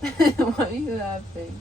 Why are you laughing?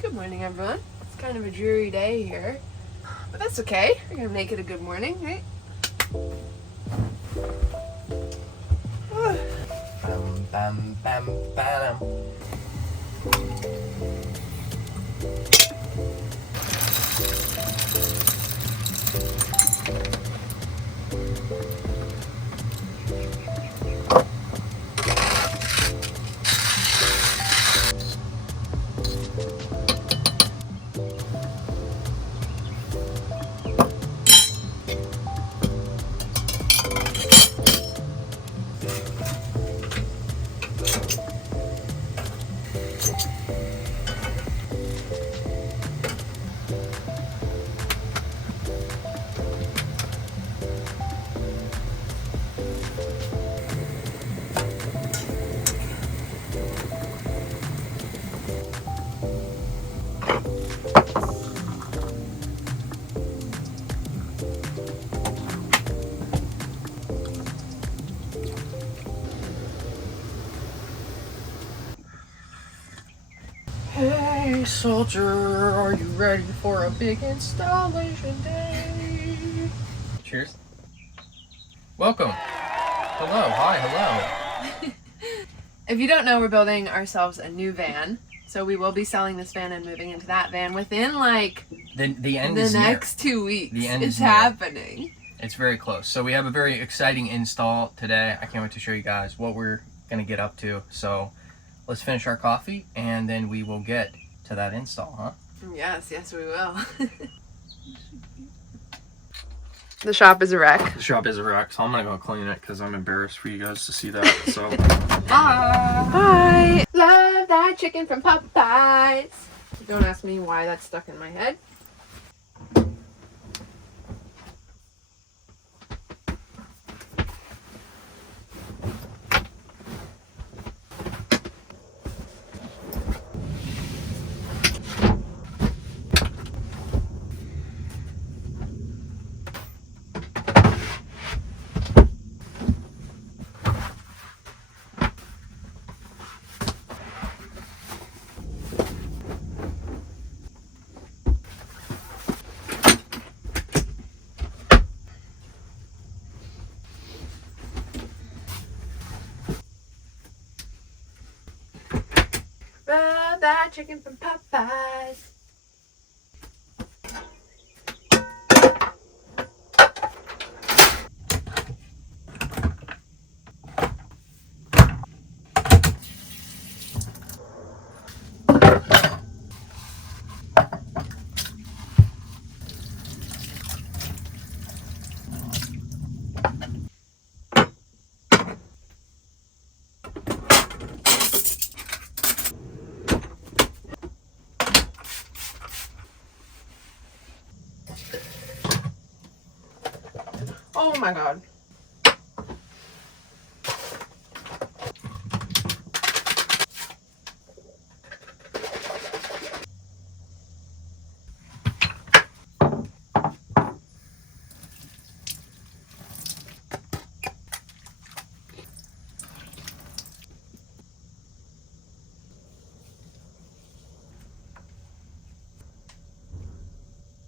Good morning, everyone. It's kind of a dreary day here, but that's okay. We're gonna make it a good morning, right? Bam, bam, bam, bam. Hey soldier, are you ready for a big installation day? Cheers. Welcome. Hello, hi, hello. If you don't know, we're building ourselves a new van. So we will be selling this van and moving into that van within like The end the is near. next 2 weeks. The end it's is near. happening. It's very close. So we have a very exciting install today. I can't wait to show you guys what we're gonna get up to. So let's finish our coffee and then we will get to that install, huh? Yes, we will. The shop is a wreck. The shop is a wreck, so I'm gonna go clean it because I'm embarrassed for you guys to see that. So Bye. Love that chicken from Popeyes. Don't ask me why that's stuck in my head. Love that chicken from Popeyes. Oh my god.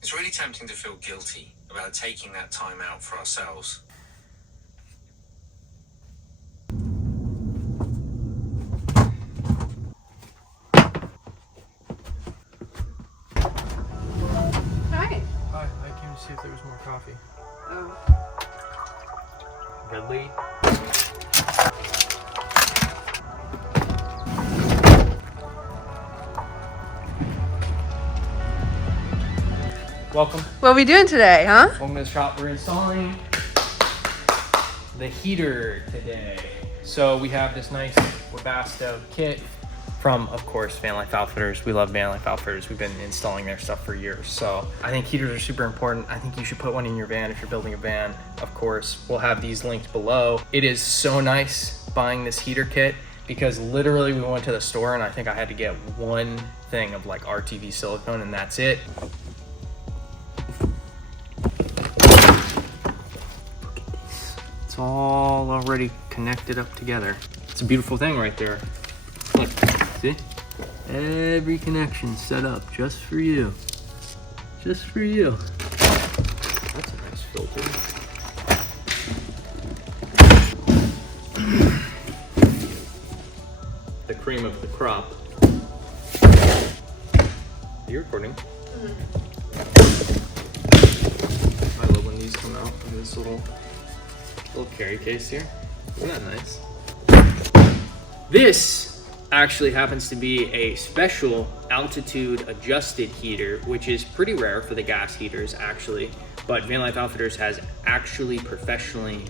It's really tempting to feel guilty about taking that time out for ourselves. Hi. hi, I came to see if there was more coffee. Oh. Really? Welcome. What are we doing today, huh? Welcome to the shop. We're installing the heater today. So we have this nice Webasto kit from, of course, VanLife Outfitters. We love VanLife Outfitters. We've been installing their stuff for years. So I think heaters are super important. I think you should put one in your van if you're building a van. Of course, we'll have these linked below. It is so nice buying this heater kit because literally we went to the store and I think I had to get one thing of like RTV silicone and that's it. It's all already connected up together. It's a beautiful thing right there. Look, see? Every connection set up just for you. Just for you. That's a nice filter. The cream of the crop. Are you recording? I love when these come out in this little carry case here. Isn't that nice? This actually happens to be a special altitude adjusted heater, which is pretty rare for the gas heaters actually, but VanLife Outfitters has actually professionally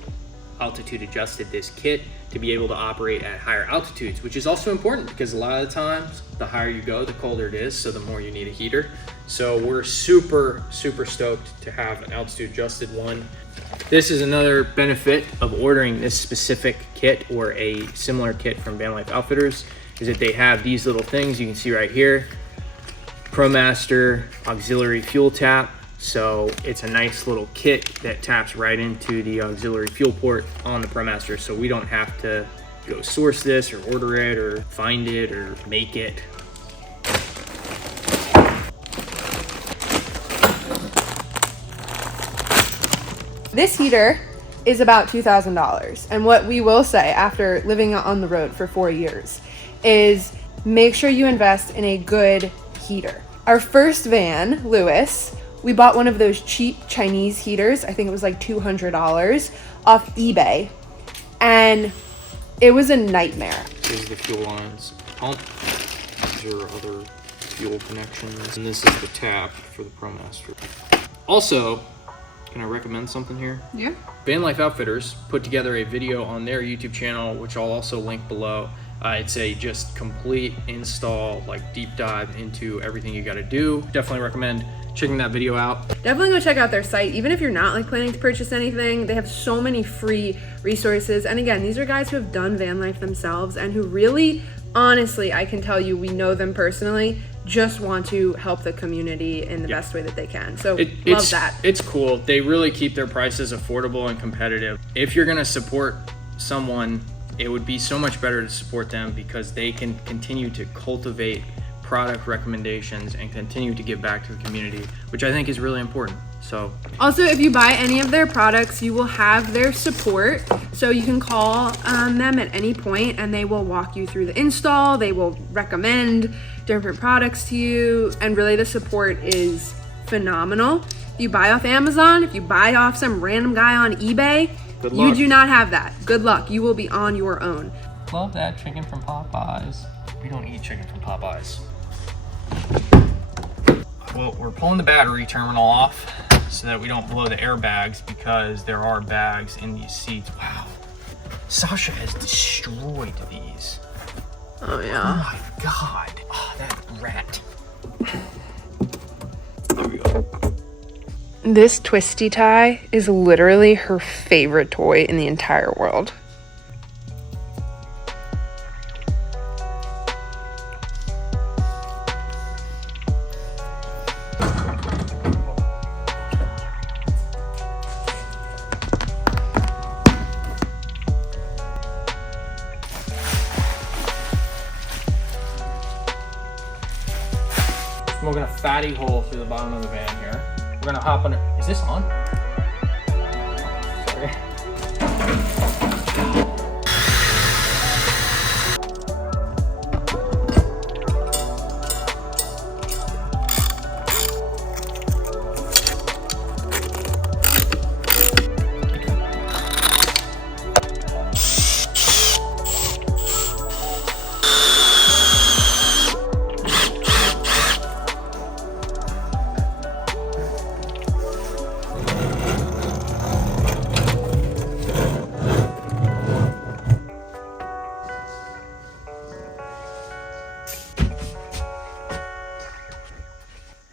altitude adjusted this kit to be able to operate at higher altitudes, which is also important because a lot of the times the higher you go, the colder it is, so the more you need a heater. So we're super stoked to have an altitude adjusted one. This is another benefit of ordering this specific kit or a similar kit from VanLife Outfitters, is that they have these little things you can see right here. ProMaster auxiliary fuel tap. So it's a nice little kit that taps right into the auxiliary fuel port on the ProMaster, so we don't have to go source this or order it or find it or make it. This heater is about $2,000. And what we will say after living on the road for 4 years is make sure you invest in a good heater. Our first van, Lewis, we bought one of those cheap Chinese heaters. I think it was like $200 off eBay. And it was a nightmare. Here's the fuel lines pump. These are other fuel connections. And this is the tap for the ProMaster. Also, can I recommend something here? Yeah. VanLife Outfitters put together a video on their YouTube channel, which I'll also link below. It's a just complete install, like deep dive into everything you got to do. Definitely recommend checking that video out. Definitely go check out their site. Even if you're not like planning to purchase anything, they have so many free resources. And again, these are guys who have done van life themselves and who really, honestly, I can tell you, we know them personally, just want to help the community in the best way that they can. So love that. It's cool. They really keep their prices affordable and competitive. If you're gonna support someone, it would be so much better to support them because they can continue to cultivate product recommendations and continue to give back to the community, which I think is really important. So also, if you buy any of their products, you will have their support, so you can call them at any point and they will walk you through the install. They will recommend different products to you, and really the support is phenomenal. If you buy off Amazon, if you buy off some random guy on eBay, you do not have that. Good luck. You will be on your own. Love that chicken from Popeyes. We don't eat chicken from Popeyes. Well, we're pulling the battery terminal off so that we don't blow the airbags because there are bags in these seats. Wow. Sasha has destroyed these. Oh yeah. Oh my God. Oh, that rat. There we go. This twisty tie is literally her favorite toy in the entire world. Smoking a fatty hole through the bottom of the van here. We're gonna hop on it. Is this on? Sorry.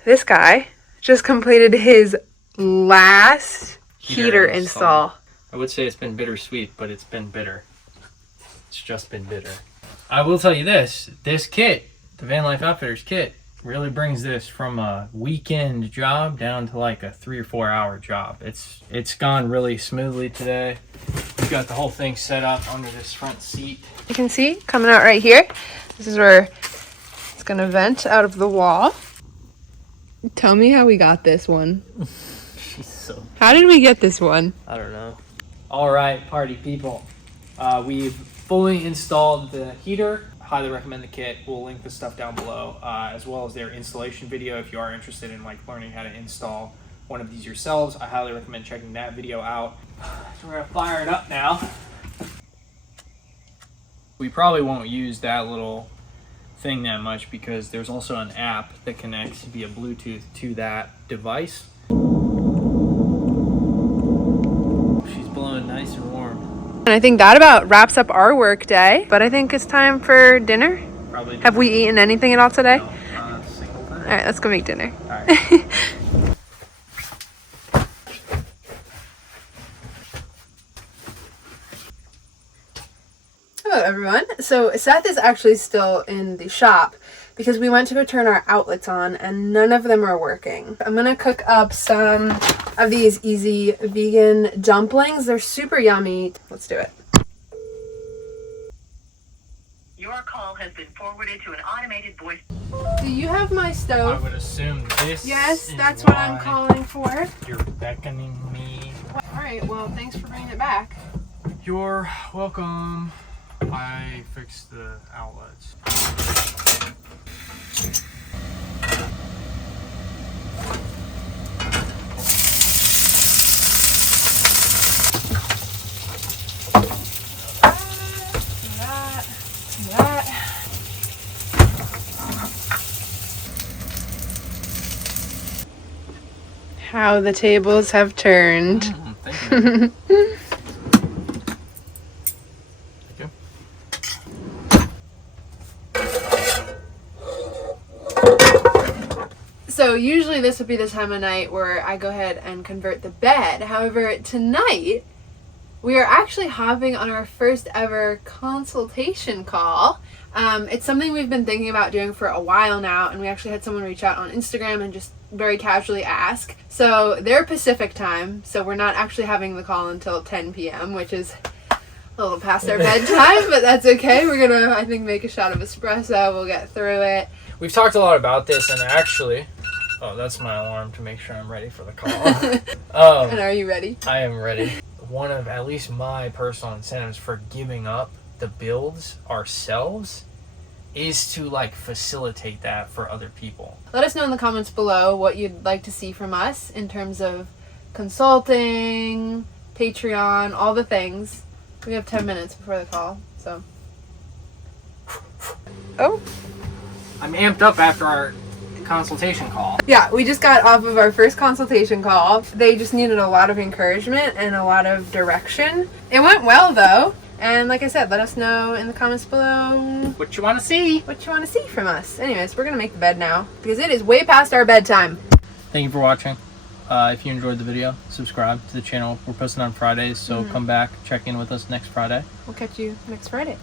This guy just completed his last heater install. I would say it's been bittersweet, but it's been bitter. It's just been bitter. I will tell you this kit, the VanLife Outfitters kit, really brings this from a weekend job down to like a 3 or 4 hour job. It's gone really smoothly today. got the whole thing set up under this front seat. You can see coming out right here. This is where it's gonna vent out of the wall. Tell me how we got this one. How did we get this one? I don't know. All right, party people. We've fully installed the heater. Highly recommend the kit. We'll link the stuff down below, as well as their installation video if you are interested in like learning how to install one of these yourselves. I highly recommend checking that video out. So we're gonna fire it up now. We probably won't use that little thing that much because there's also an app that connects via Bluetooth to that device. She's blowing nice and warm. And I think that about wraps up our work day. But I think it's time for dinner. Probably. Have we eaten anything at all today? No, not a single thing. All right, let's go make dinner. All right. Hello everyone. So Seth is actually still in the shop because we went to go turn our outlets on and none of them are working. I'm gonna cook up some of these easy vegan dumplings. They're super yummy. Let's do it. Your call has been forwarded to an automated voice. Do you have my I stove? would assume this. Yes, is that's what I'm why calling for. You're beckoning me. All right, well, thanks for bringing it back. You're welcome. I fixed the outlets. That. How the tables have turned. Thank you. Thank you. So usually this would be the time of night where I go ahead and convert the bed. However, tonight we are actually hopping on our first ever consultation call. It's something we've been thinking about doing for a while now, and we actually had someone reach out on Instagram and just very casually ask. So they're Pacific time, so we're not actually having the call until 10 p.m., which is a little past our bedtime, but that's okay. We're gonna, I think, make a shot of espresso. We'll get through it. We've talked a lot about this, and actually, oh, that's my alarm to make sure I'm ready for the call. And are you ready? I am ready. One of at least my personal incentives for giving up the builds ourselves is to like facilitate that for other people. Let us know in the comments below what you'd like to see from us in terms of consulting, Patreon, all the things. We have 10 minutes before the call, so. Oh. I'm amped up after our consultation call. Yeah, we just got off of our first consultation call. They just needed a lot of encouragement and a lot of direction. It went well though. And like I said, let us know in the comments below What you want to see? what you want to see from us. Anyways, we're going to make the bed now because it is way past our bedtime. Thank you for watching. If you enjoyed the video, subscribe to the channel. We're posting on Fridays, so come back, check in with us next Friday. We'll catch you next Friday.